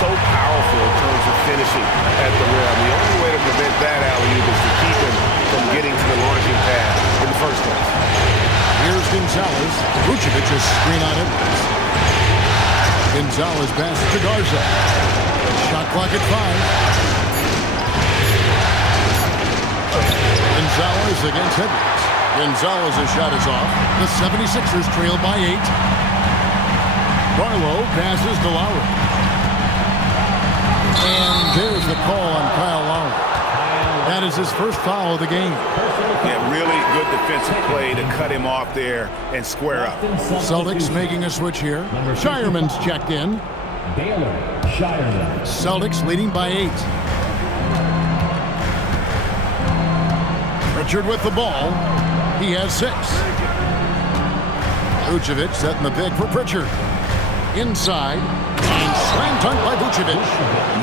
so powerful in terms of finishing at the rim. The only way to prevent that alley-oop is to keep him from getting to the launching pad in the first place. Here's Gonzalez. Vucevic's screen on Edwards. Gonzalez passes to Garza. Shot clock at 5. Gonzalez against Edwards. Gonzalez's shot is off. The 76ers trail by 8. Barlow passes to Lowry. And there's the call on Kyle Lowry. That is his first foul of the game. Yeah, really good defensive play to cut him off there and square up. Celtics making a switch here. Shireman's checked in. Baylor Shireman. Celtics leading by 8. Pritchard with the ball. He has 6. Vucevic setting the pick for Pritchard. Inside. And slam dunk by Vucevic.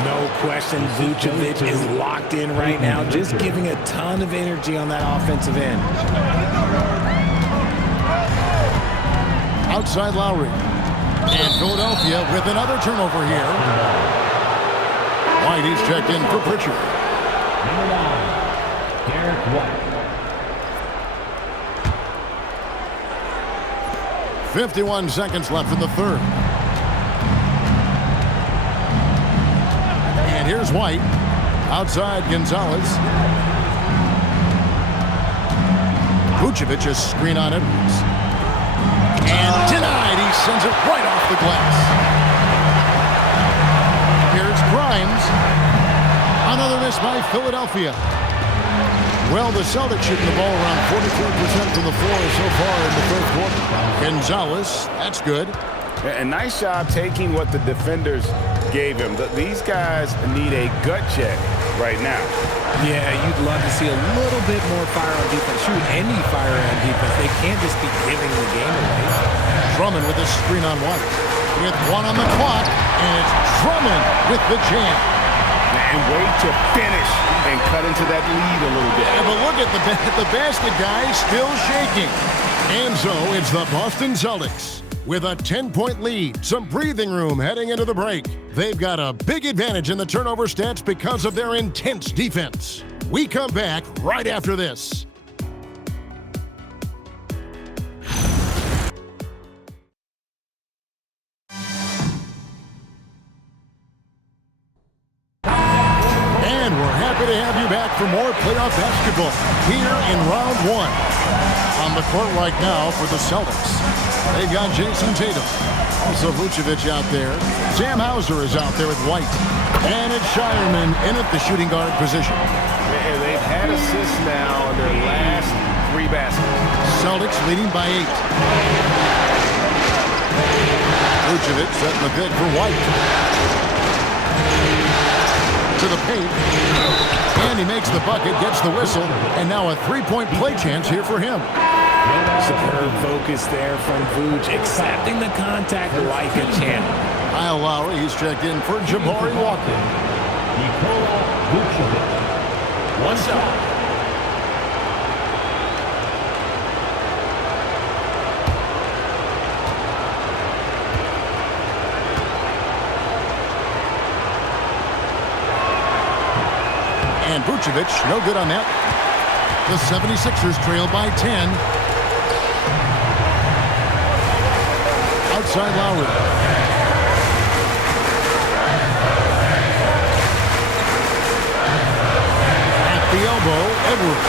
No question, Vucevic is locked in right now, just giving a ton of energy on that offensive end. Outside Lowry. And Philadelphia with another turnover here. White is checked in for Pritchard. Number 9, Derek White. 51 seconds left in the third. And here's White. Outside Gonzalez. Vucevic, a screen on Edwards. And denied. He sends it right off the glass. Here's Grimes. Another miss by Philadelphia. Well, the Celtics shooting the ball around 44% from the floor so far in the third quarter. Gonzalez, that's good. And nice job taking what the defenders gave him. These guys need a gut check right now. Yeah, you'd love to see a little bit more fire on defense. Shoot, any fire on defense. They can't just be giving the game away. Drummond with a screen on White. With 1 on the clock, and it's Drummond with the jam. And wait to finish and cut into that lead a little bit. Yeah, but look at the basket guy still shaking. And so it's the Boston Celtics with a 10-point lead, some breathing room heading into the break. They've got a big advantage in the turnover stats because of their intense defense. We come back right after this. And we're happy to have you back for more playoff basketball here in round 1. On the court right now for the Celtics, they've got Jason Tatum. Also Vucevic out there. Sam Hauser is out there with White. And it's Shireman in at the shooting guard position. And they've had assists now in their last 3 baskets. Celtics leading by 8. Vucevic setting the pick for White. To the paint. And he makes the bucket, gets the whistle, and now a 3-point play chance here for him. Superb focus there from Vooch, accepting the contact like a champ. Kyle Lowry, he's checked in for Jabari Walker. Nikola Vucevic. 1 shot. And Vucevic, no good on that. The 76ers trail by 10. Outside Lowry. At the elbow, Edwards.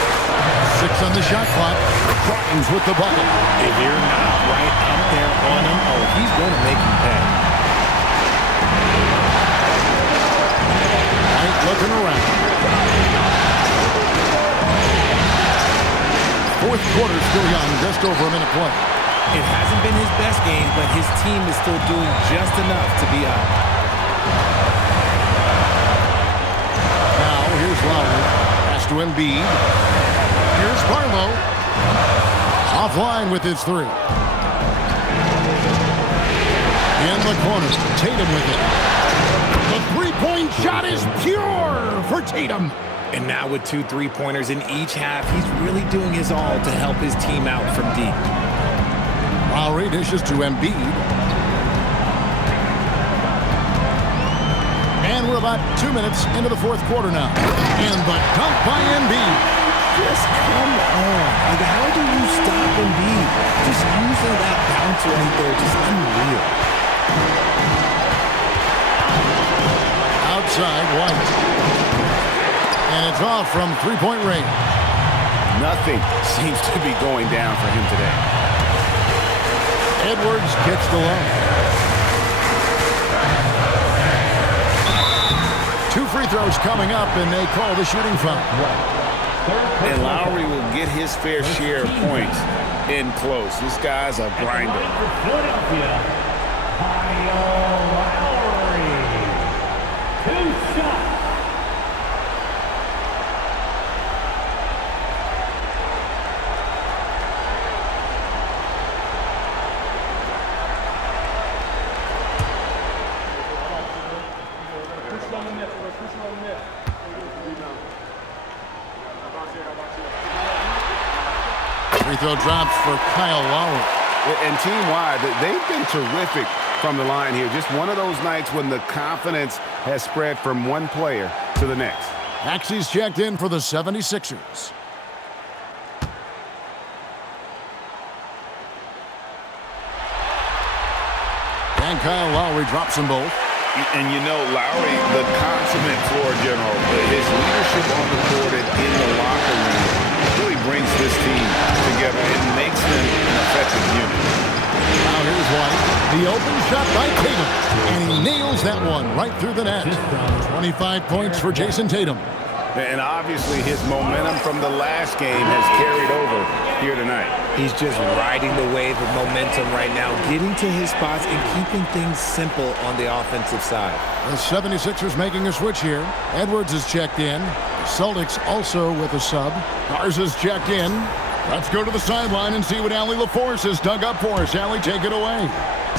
6 on the shot clock. Grimes with the bucket. If you're not right up there on him, oh, he's going to make him pay. White looking around. Fourth quarter still young, just over a minute play. It hasn't been his best game, but his team is still doing just enough to be up. Now, here's Lowry. Pass to Embiid. Here's Barlow. Offline with his 3. In the corner, Tatum with it. The three-point shot is pure for Tatum. And now with 2 3-pointers in each half, he's really doing his all to help his team out from deep. Lowry dishes to Embiid. And we're about 2 minutes into the fourth quarter now. And the dunk by Embiid. Just come on. Like, how do you stop Embiid? Just using that bounce right there, just unreal. Outside, White. And it's off from 3-point range. Nothing seems to be going down for him today. Edwards gets the low. 2 free throws coming up, and they call the shooting foul. And Lowry will get his fair share of points in close. This guy's a grinder. Philadelphia, Kyle Lowry. 2 shots. Free throw drops for Kyle Lowry. And team-wide, they've been terrific from the line here. Just one of those nights when the confidence has spread from one player to the next. Maxey's checked in for the 76ers. And Kyle Lowry drops them both. And you know, Lowry, the consummate floor general, his leadership on the court and in the locker room really brings this team together and makes them an effective unit. Now here's White. The open shot by Tatum. And he nails that one right through the net. 25 points for Jason Tatum. And obviously his momentum from the last game has carried over here tonight. He's just riding the wave of momentum right now, getting to his spots and keeping things simple on the offensive side. The 76ers making a switch here. Edwards is checked in. The Celtics also with a sub. Garza's checked in. Let's go to the sideline and see what Allie LaForce has dug up for us. Allie, take it away.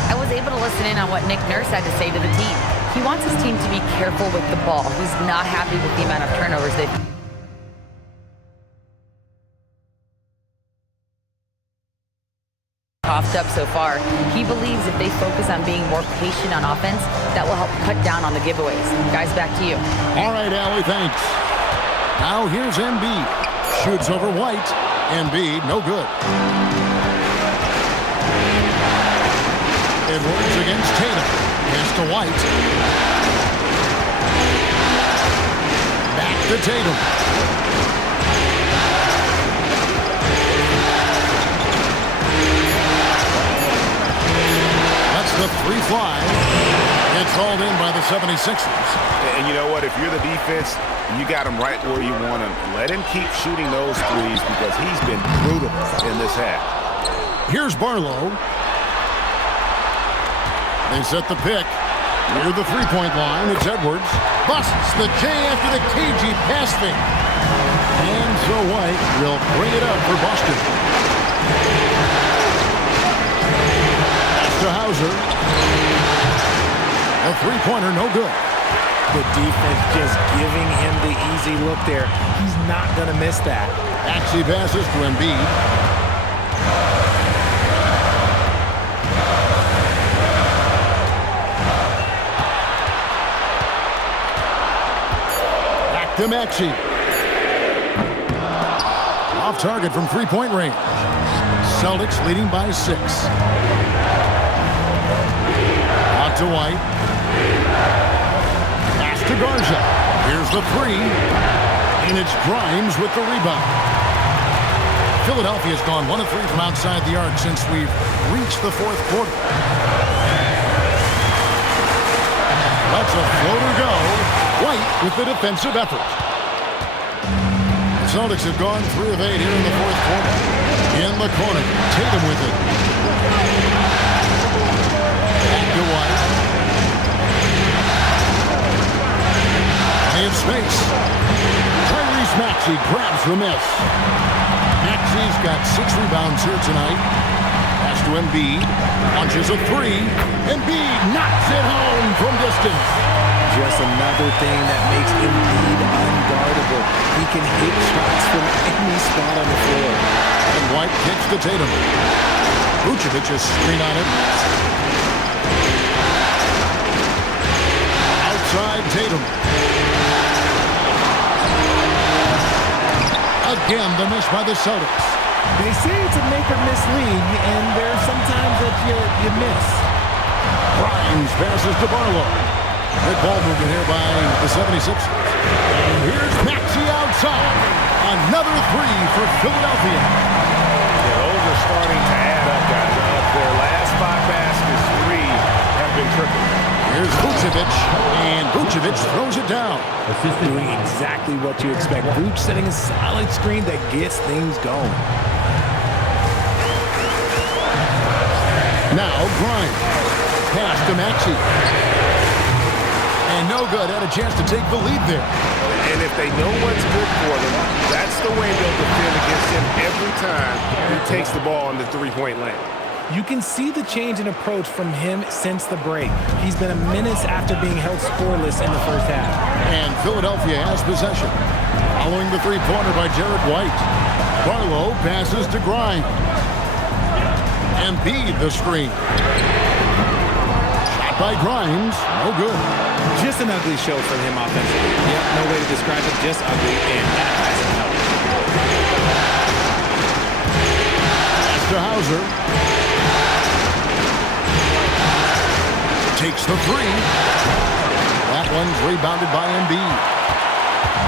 I was able to listen in on what Nick Nurse had to say to the team. He wants his team to be careful with the ball. He's not happy with the amount of turnovers they've coughed up so far. He believes if they focus on being more patient on offense, that will help cut down on the giveaways. Guys, back to you. All right, Allie, thanks. Now here's Embiid. Shoots over White. Embiid, no good. Edwards against Tatum. Pass to White. Back to Tatum. That's the free fly. It's hauled in by the 76ers. And you know what? If you're the defense, you got him right where you want him. Let him keep shooting those threes because he's been brutal in this half. Here's Barlow. They set the pick. Near the three-point line, it's Edwards. Busts the J after the cagey pass fake. And so White will bring it up for Boston. Pass to Hauser. A three-pointer, no good. The defense just giving him the easy look there. He's not going to miss that. Maxey passes to Embiid. To Maxey. Off target from three-point range. Celtics leading by 6. Out to White. Pass to Garza. Here's the three. And it's Grimes with the rebound. Philadelphia's gone 1 of 3 from outside the arc since we've reached the fourth quarter. Let's a floater go. White with the defensive effort. The Celtics have gone 3 of 8 here in the fourth quarter. In the corner, Tatum with it. Back to White. In space. Tyrese Maxey grabs the miss. Maxey's got 6 rebounds here tonight. Pass to Embiid. Launches a 3. Embiid knocks it home from distance. Just another thing that makes Embiid unguardable. He can hit shots from any spot on the floor. And White kicks to Tatum. Vucevic is screen on it. Outside Tatum. Again, the miss by the Celtics. They say it's a make-or-miss league, and there's sometimes that you miss. Grimes passes to Barlow. Good ball movement here by the 76ers. And here's Maxey outside. Another 3 for Philadelphia. Yeah, those are starting to add up, guys. Of their last 5 baskets, 3 have been triple. Here's Vucevic, and Vucevic throws it down. Doing exactly what you expect. Vuce setting a solid screen that gets things going. Now Grimes. Pass to Maxey. And no good. Had a chance to take the lead there. And if they know what's good for them, that's the way they'll defend against him every time he takes the ball in the three-point lane. You can see the change in approach from him since the break. He's been a menace after being held scoreless in the first half. And Philadelphia has possession. Following the three-pointer by Jared White. Barlow passes to Grimes. Embiid the screen. Shot by Grimes. No good. Just an ugly show from him offensively. Yep, no way to describe it. Just ugly, and that hasn't helped. Pass to Hauser. Takes the 3. one's rebounded by Embiid.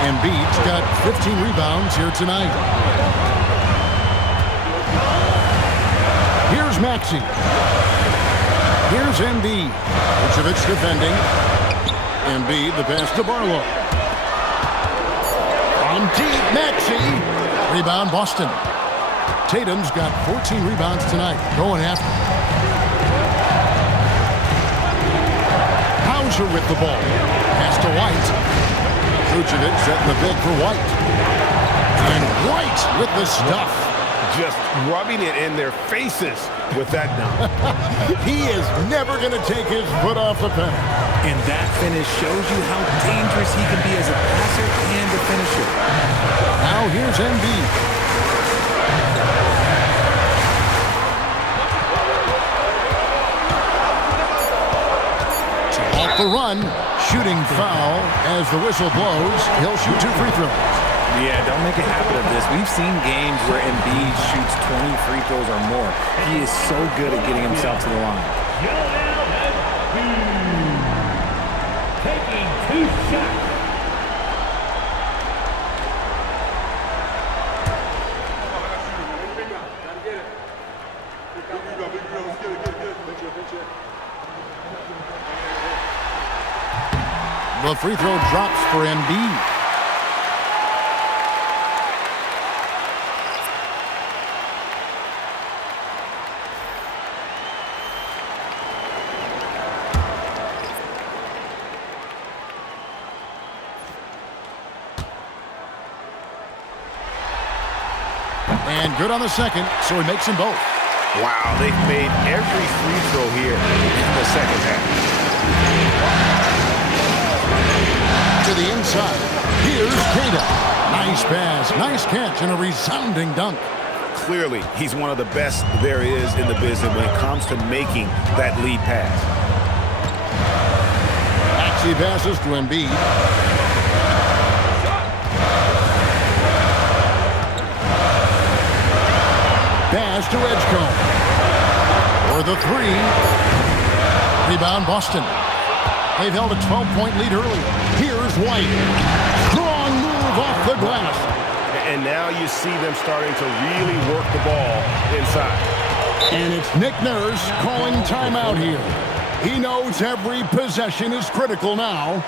Embiid's got 15 rebounds here tonight. Here's Maxey. Here's Embiid. Vucevic defending. Embiid, the pass to Barlow. On deep, Maxey. Rebound, Boston. Tatum's got 14 rebounds tonight. Going after. Hauser with the ball. Pass to White. Vucevic setting the big for White. And White with the stuff. Just rubbing it in their faces with that dunk. He is never going to take his foot off the pedal. And that finish shows you how dangerous he can be as a passer and a finisher. Now here's Embiid. Off the run, shooting foul as the whistle blows. He'll shoot 2 free throws. Yeah, don't make a habit of this. We've seen games where Embiid shoots 20 free throws or more. He is so good at getting himself to the line. Taking 2 shots. The free throw drops for Embiid. And good on the second, so he makes them both. Wow, they've made every free throw here in the second half. To the inside. Here's Tatum. Nice pass, nice catch, and a resounding dunk. Clearly, he's one of the best there is in the business when it comes to making that lead pass. Maxey passes to Embiid. Pass to Edgecombe. For the 3. Rebound, Boston. They've held a 12-point lead earlier. Here's White. Strong move off the glass. And now you see them starting to really work the ball inside. And it's Nick Nurse calling timeout here. He knows every possession is critical now.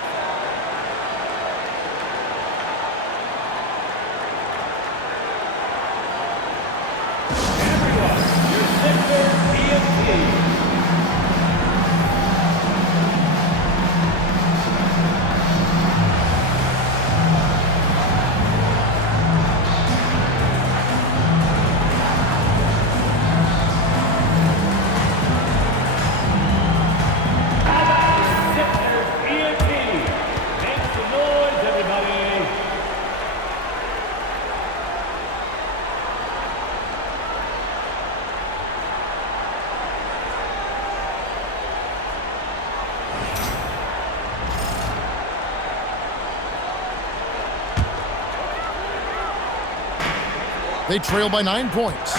They trail by 9 points.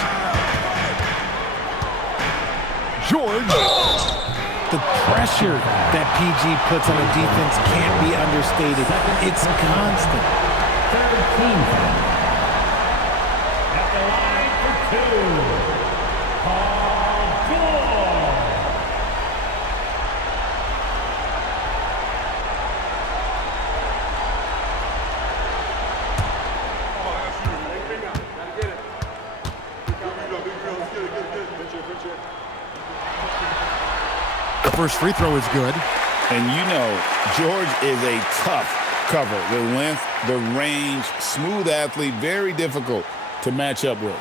George. The pressure that PG puts on the defense can't be understated. It's constant. 13. At the line for 2. The first free throw is good. And you know, George is a tough cover. The length, the range, smooth athlete, very difficult to match up with.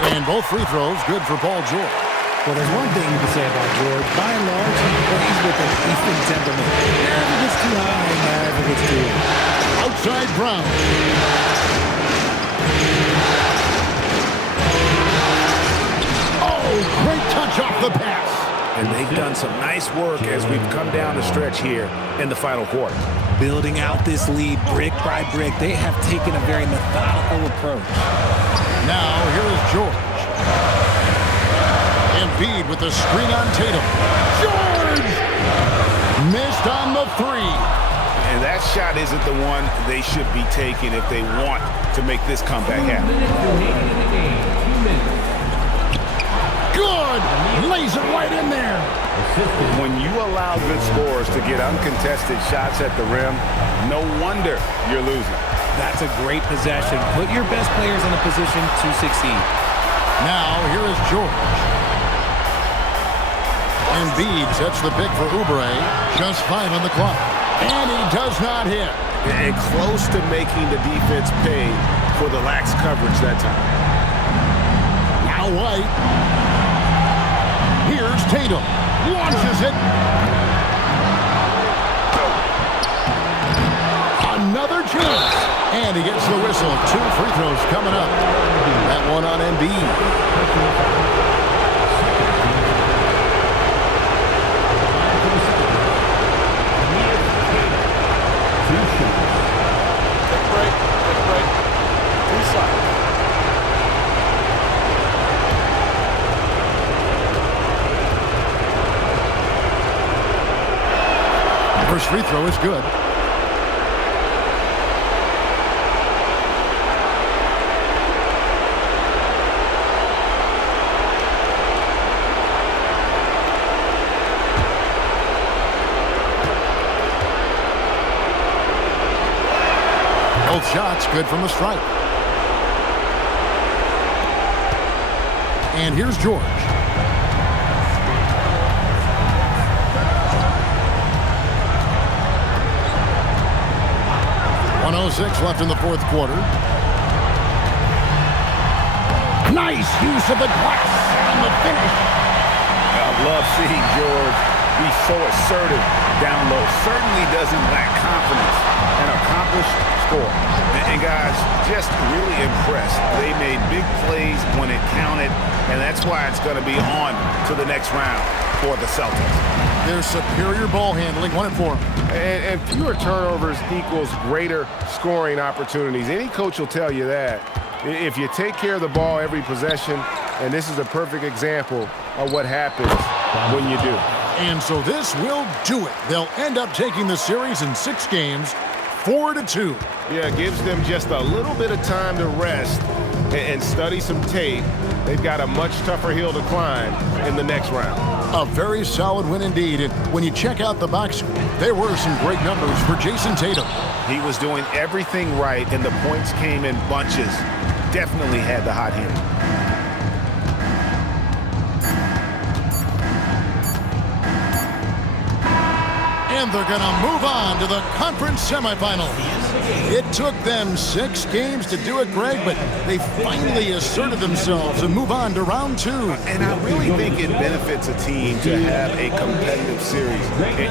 And both free throws good for Paul George. Well, there's one thing you can say about George. By and large, he plays with an even temperament. Never gets too high, never gets too low. Outside Brown. Oh, great touch off the pass. And they've done some nice work as we've come down the stretch here in the final quarter. building out this lead brick by brick. They have taken a very methodical approach. Now, here is George. Embiid with the screen on Tatum. George! Missed on the three. And that shot isn't the one they should be taking if they want to make this comeback happen. Good! Lays it right in there. When you allow good scorers to get uncontested shots at the rim, no wonder you're losing. That's a great possession. Put your best players in a position to succeed. Now, here is George. Embiid sets the pick for Oubre. Just 5 on the clock. And he does not hit. And close to making the defense pay for the lax coverage that time. Now White. Here's Tatum. Launches it. Another chance. And he gets the whistle. 2 free throws coming up. That one on Embiid. First free throw is good. Both shots good from the stripe. And here's George. .106 left in the fourth quarter. Nice use of the glass on the finish. I love seeing George be so assertive down low. Certainly doesn't lack confidence. An accomplished scorer. And guys, just really impressed. They made big plays when it counted, and that's why it's going to be on to the next round for the Celtics. Their superior ball handling won it for them. And fewer turnovers equals greater scoring opportunities. Any coach will tell you that. If you take care of the ball every possession, and this is a perfect example of what happens when you do. And so this will do it. They'll end up taking the series in 6 games, 4-2. Yeah, it gives them just a little bit of time to rest and study some tape. They've got a much tougher hill to climb in the next round. A very solid win indeed. And when you check out the box score, there were some great numbers for Jason Tatum. He was doing everything right, and the points came in bunches. Definitely had the hot hand. And they're going to move on to the conference semifinals. It took them 6 games to do it, Greg, but they finally asserted themselves and move on to round 2. And I really think it benefits a team to have a competitive series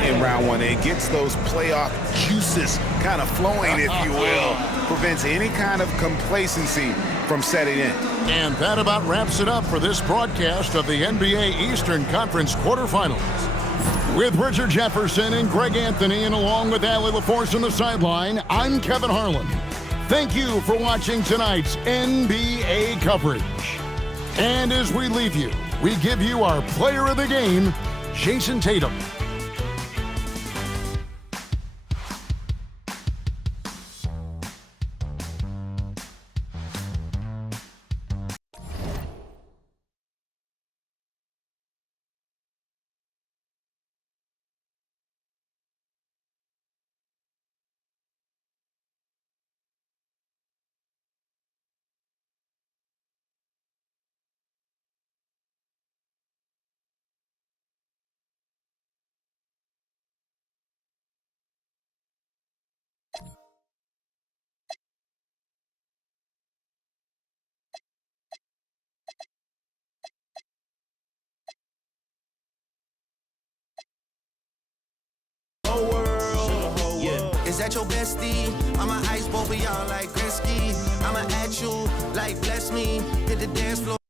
in round 1. It gets those playoff juices kind of flowing, if you will. Prevents any kind of complacency from setting in. And that about wraps it up for this broadcast of the NBA Eastern Conference quarterfinals. With Richard Jefferson and Greg Anthony, and along with Allie LaForce on the sideline, I'm Kevin Harlan. Thank you for watching tonight's NBA coverage. And as we leave you, we give you our player of the game, Jason Tatum. Is that your bestie? I'ma ice both of y'all like Gretzky. I'ma at you like bless me. Hit the dance floor.